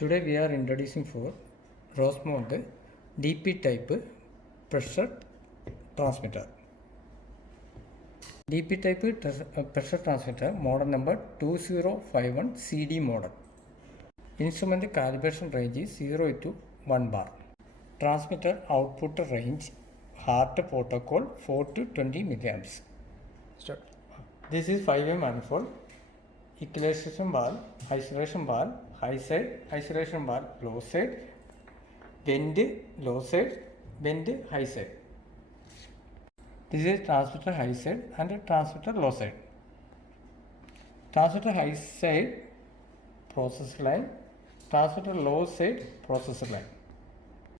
Today we are introducing for Rosemount DP type pressure transmitter. DP type pressure transmitter model number 2051 CD model. Instrument calibration range is 0 to 1 bar. Transmitter output range HART protocol 4 to 20 milliamps. Start. This is 5M manifold. Equalization valve, isolation valve, high side, isolation valve, low side, bend, low side, bend, high side. This is transmitter high side and transmitter low side. Transmitter high side process line, transmitter low side processor line.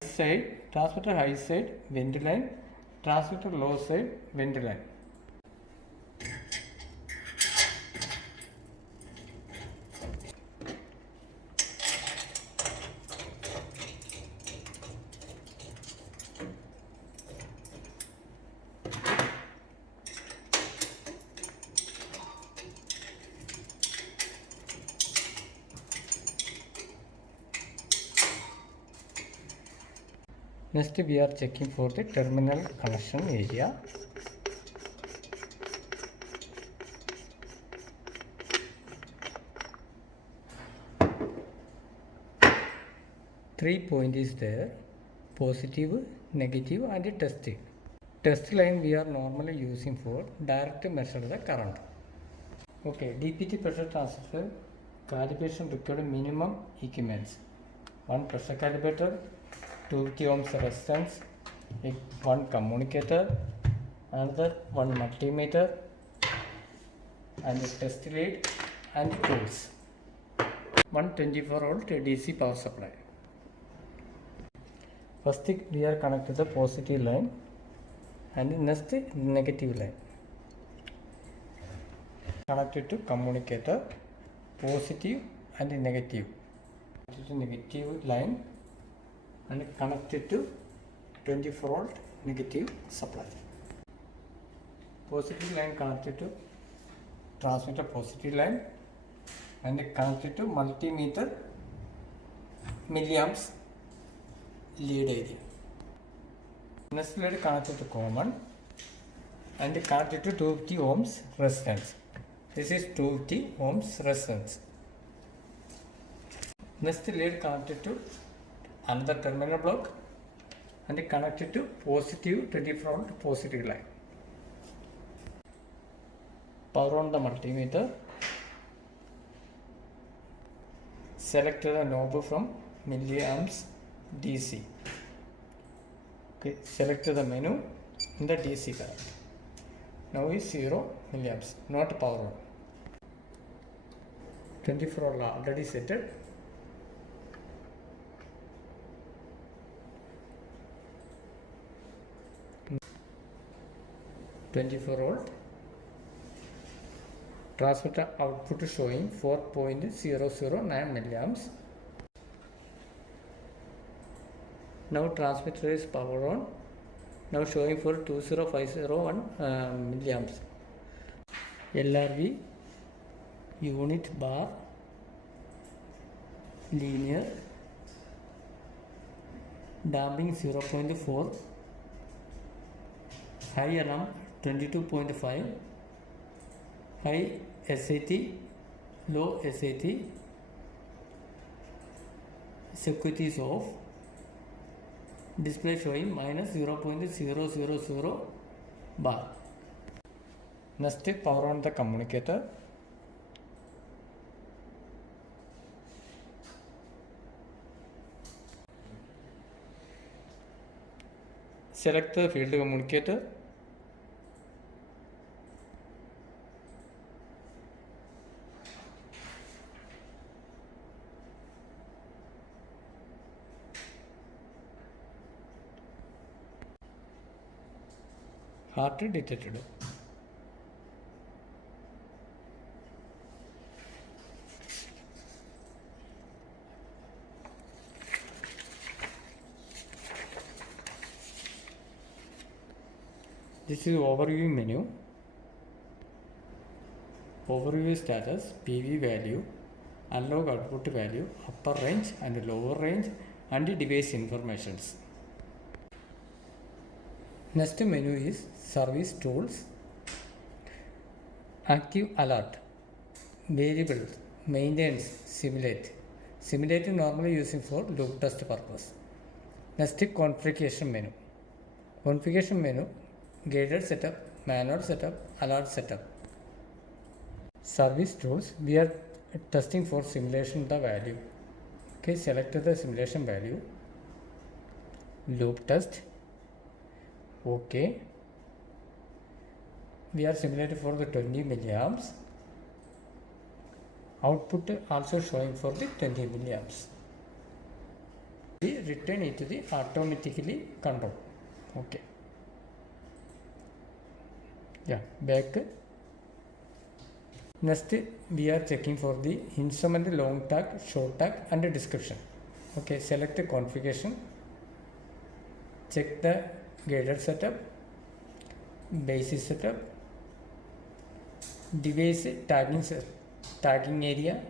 Side, transmitter high side vent line, transmitter low side vent line. Next we are checking for the terminal connection area. Three points is there: positive, negative and test. Test line we are normally using for direct measure the current. Okay, DPT pressure transfer calibration required minimum equipments: one pressure calibrator, 250 ohms resistance, one communicator, another one multimeter, and a test lead and tools. One 24 volt DC power supply. First we are connected to the positive line and next negative line. Connected to communicator, positive and negative. Connected to negative line and connected to 24 volt negative supply. Positive line connected to transmitter positive line and connected to multimeter milliamps lead area. Next lead connected to common and connected to 250 ohms resistance. This is 250 ohms resistance. Next lead connected to another terminal block and connected to positive 24 volt positive line. Power on the multimeter. Select the knob from milliamps DC. Okay, select the menu in the DC current. Now is 0 milliamps, not power on. 24 volt already set. 24 volt. Transmitter output showing 4.009 milliamps. Now transmitter is power on. Now showing for 20501 milliamps. LRV unit bar linear damping 0.4, high alarm 22.5, high SAT, low SAT, circuit is off, display showing minus 0.000 bar. Next power on the communicator. Select the field communicator. HART detected. This is overview menu. Overview status, PV value, analog output value, upper range and lower range, and device informations. Next menu is service tools, active alert, variables, maintenance, simulate. Simulate is normally using for loop test purpose. Next configuration menu. Configuration menu, guided setup, manual setup, alert setup. Service tools, we are testing for simulation the value. Okay, select the simulation value. Loop test. Okay. We are simulating for the 20 milliamps. Output also showing for the 20 milliamps. We return it to the automatically control. Okay. Yeah, back. Next, we are checking for the instrument long tag, short tag, and description. Okay, select the configuration. Check the guided setup, basic setup, device tagging area.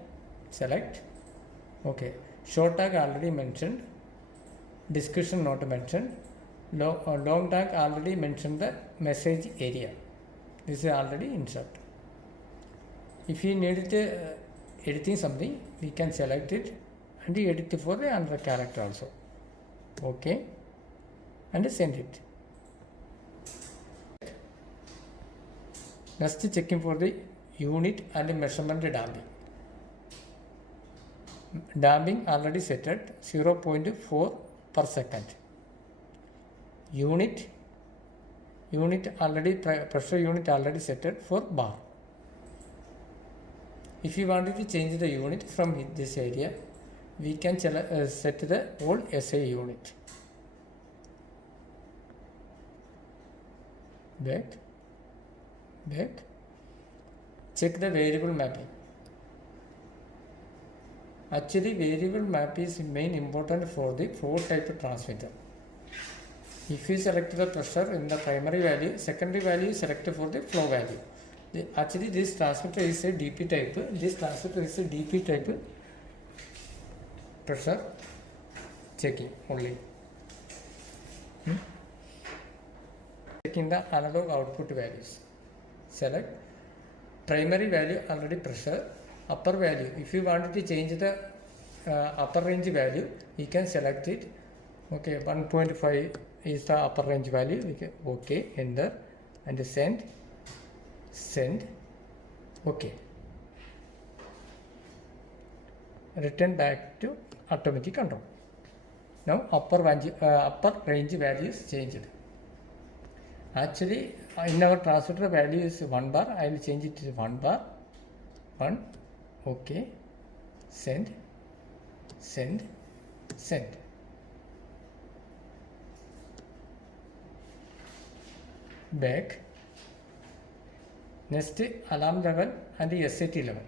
Select. Okay, short tag already mentioned. Description not mentioned. Long tag already mentioned the message area. This is already insert. If you need it editing something, we can select it and edit for the another character also. Okay, and send it. Next, checking for the unit and measurement damping. Damping already set at 0.4 per second. Unit already pressure unit already set at for bar. If you wanted to change the unit from this area, we can set the old SA unit. Back. Check the variable mapping. Actually, variable map is main important for the 4-type transmitter. If you select the pressure in the primary value, secondary value is selected for the flow value. Actually, this transmitter is a DP type. This transmitter is a DP type pressure checking only. Checking the analog output values. Select primary value already pressure, upper value. If you wanted to change the upper range value, you can select it. Okay, 1.5 is the upper range value. Okay, enter and send. Okay. Return back to automatic control. Now upper range value is changed. Actually, in our transmitter value is 1 bar. I will change it to 1 bar. 1. Okay. Send. Back. Next, alarm level and the SAT level.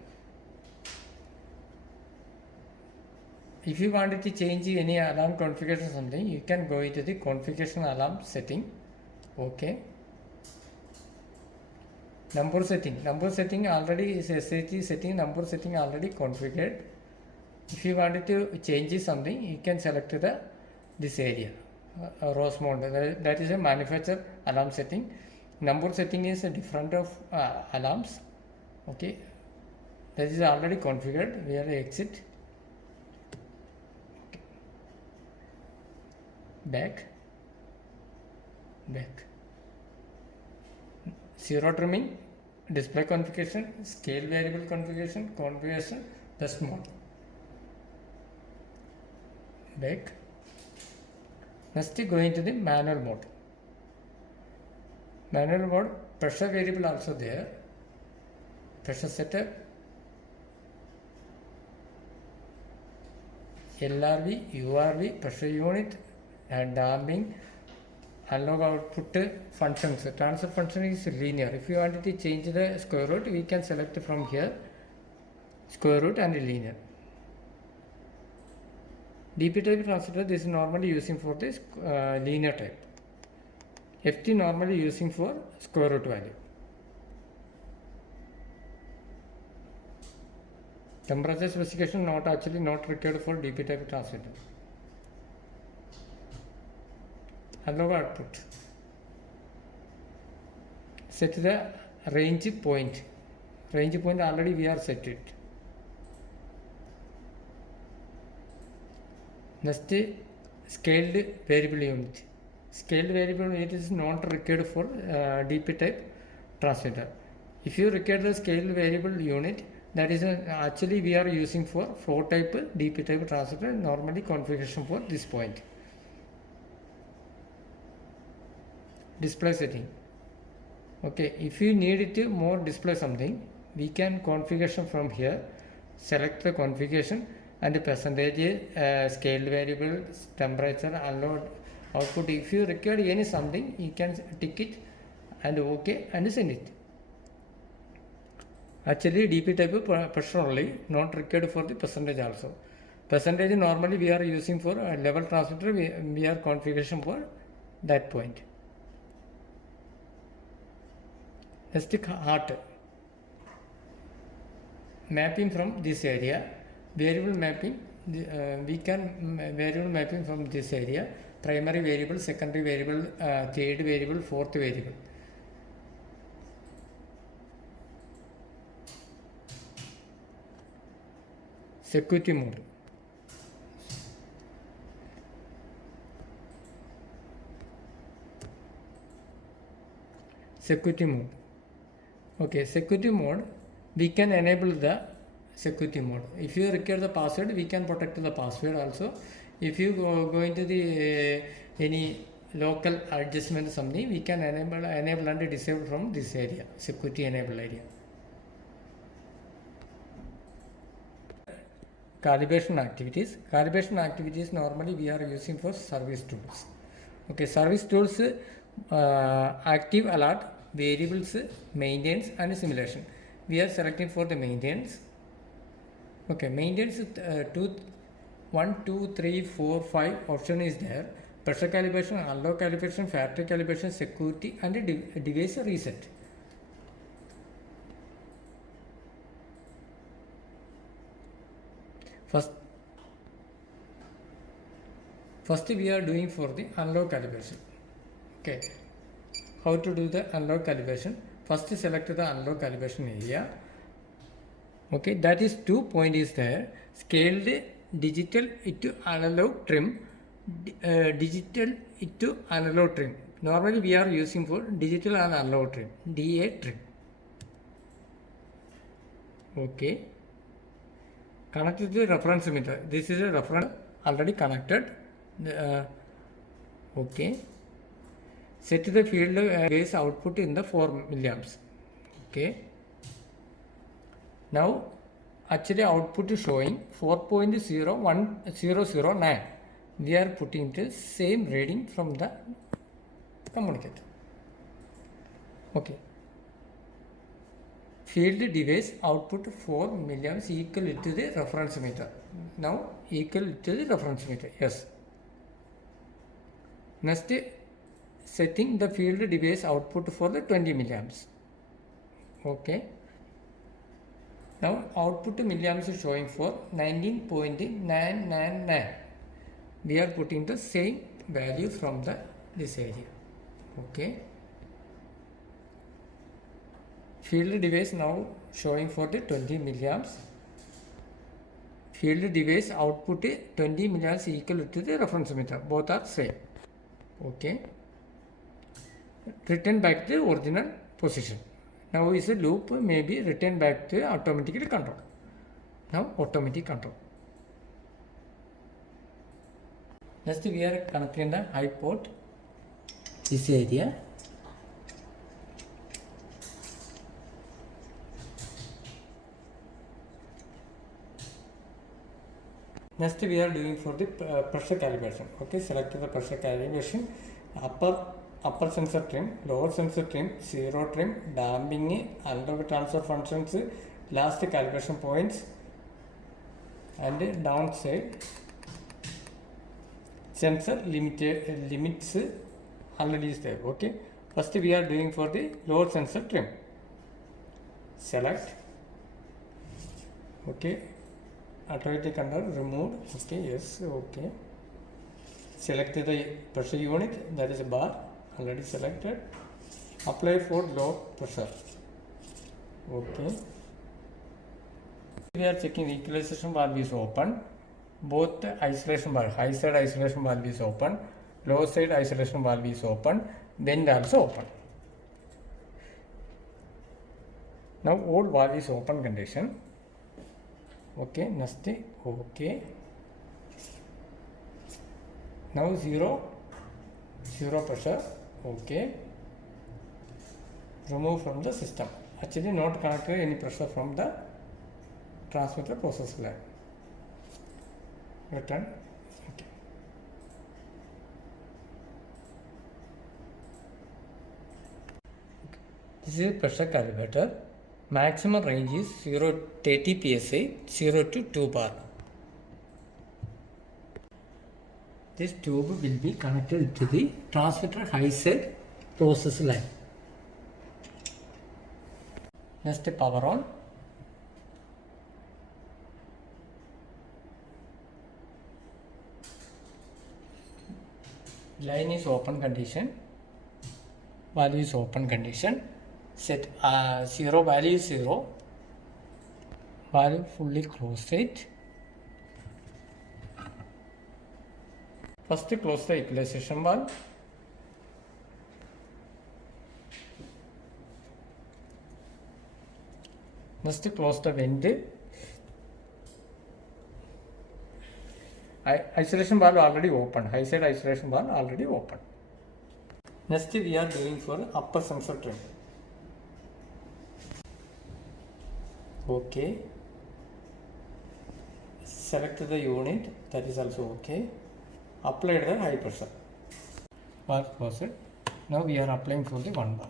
If you wanted to change any alarm configuration something, you can go into the configuration alarm setting. Okay. Number setting already is SAT setting, number setting already configured. If you wanted to change something, you can select this area, Rosemount. That is a manufacturer alarm setting. Number setting is a different of alarms. Okay, that is already configured. We are exit. Okay. Back. Zero trimming, display configuration, scale variable configuration, test mode. Back. Next, going to the manual mode. Manual mode, pressure variable also there. Pressure setup, LRV, URV, pressure unit, and damping, analog output functions. Transfer function is linear. If you wanted to change the square root, we can select from here square root and linear. DP type transmitter, this is normally using for this linear type. FT normally using for square root value. Temperature specification not required for DP type transmitter. Analog output. Set the range point. Range point already we are set it. Next, scaled variable unit. Scaled variable unit is not required for DP type transmitter. If you require the scaled variable unit, that is actually we are using for flow type DP type transmitter, normally configuration for this point. Display setting. Okay, if you need it to more display something, we can configuration from here. Select the configuration and the percentage, scaled variable, temperature, unload, output. If you require any something, you can tick it and OK and send it. Actually, DP type pressure only, not required for the percentage also. Percentage normally we are using for level transmitter, we are configuration for that point. Next, heart. Mapping from this area, variable mapping, we can variable mapping from this area, primary variable, secondary variable, third variable, fourth variable. Security mode. Security mode. Okay, security mode, we can enable the security mode. If you require the password, we can protect the password also. If you go into the any local adjustment something, we can enable and disable from this area, security enable area. Calibration activities. Calibration activities normally we are using for service tools. Okay, service tools, active alert, variables, maintenance and simulation. We are selecting for the maintenance. Okay, maintenance 1, 2, 3, 4, 5 option is there. Pressure calibration, unload calibration, factory calibration, security and device reset. First we are doing for the unload calibration. Okay, how to do the unload calibration? First select the unload calibration area. Okay, that is 2 point is there. Scaled digital to analog trim, digital to analog trim. Normally we are using for digital and analog trim, DA trim. Okay, connected to the reference meter. This is a reference already connected. Okay, set the field base output in the 4 milliamps. Okay, now actually output is showing 4.01009. We are putting the same reading from the communicator. Okay, field device output 4 milliamps equal to the reference meter. Now equal to the reference meter. Yes. Next, setting the field device output for the 20 milliamps. Okay. Now output milliamps is showing for 19.999. We are putting the same value from this area. Okay. Field device now showing for the 20 milliamps. Field device output 20 milliamps equal to the reference meter. Both are same. Okay. Return back to the original position. Now is a loop may be return back to automatically control. Now automatic control. Next we are connecting the high port. This area. Next we are doing for the pressure calibration. Okay, select the pressure calibration. Upper sensor trim, lower sensor trim, zero trim, damping, analog transfer functions, last calibration points, and downside sensor limits already is there. Okay, first we are doing for the lower sensor trim. Select. Okay, automatic control removed. Okay, yes, okay. Select the pressure unit, that is a bar, already selected. Apply for low pressure. Okay. We are checking equalization valve is open. Both the isolation valve, high side isolation valve is open, low side isolation valve is open, vent also open. Now all valve is open condition. Okay, next, okay. Now zero pressure. Okay. Remove from the system. Actually not connected any pressure from the transmitter process line. Return. Okay. This is a pressure calibrator. Maximum range is 30 psi, 0 to 2 bar. This tube will be connected to the transmitter high side process line. Next, power on. Line is open condition. Value is open condition. Set 0 value is 0. Valve fully close it. First close the equalization valve. Next close the vent. Isolation valve already open. High side isolation valve already open. Next we are doing for upper sensor trim. Okay. Select the unit, that is also okay. Apply the high pressure. Bar closed. Now we are applying for the 1 bar.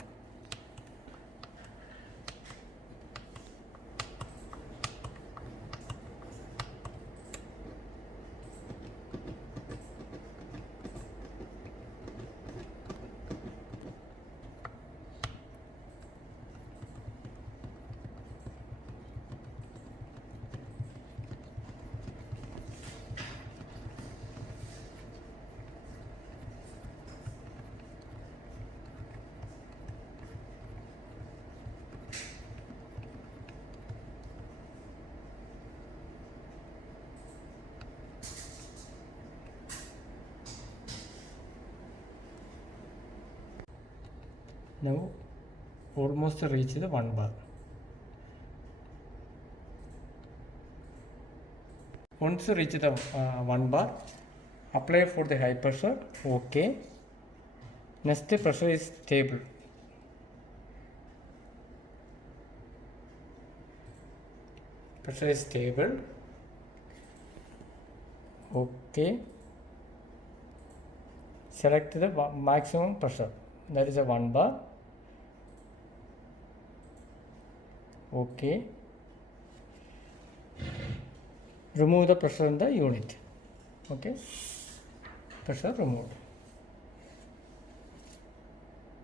Now almost reach the 1 bar. Once reach the 1 bar, apply for the high pressure. Okay. Next pressure is stable. Pressure is stable. Okay. Select the maximum pressure. That is a 1 bar. Okay. Remove the pressure in the unit. Okay. Pressure removed.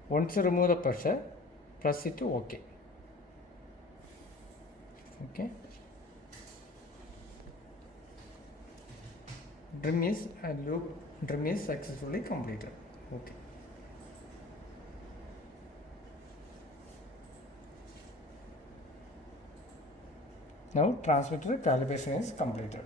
Once you remove the pressure, press it to OK. Okay. Loop drum is successfully completed. Okay. Now transmitter calibration is completed.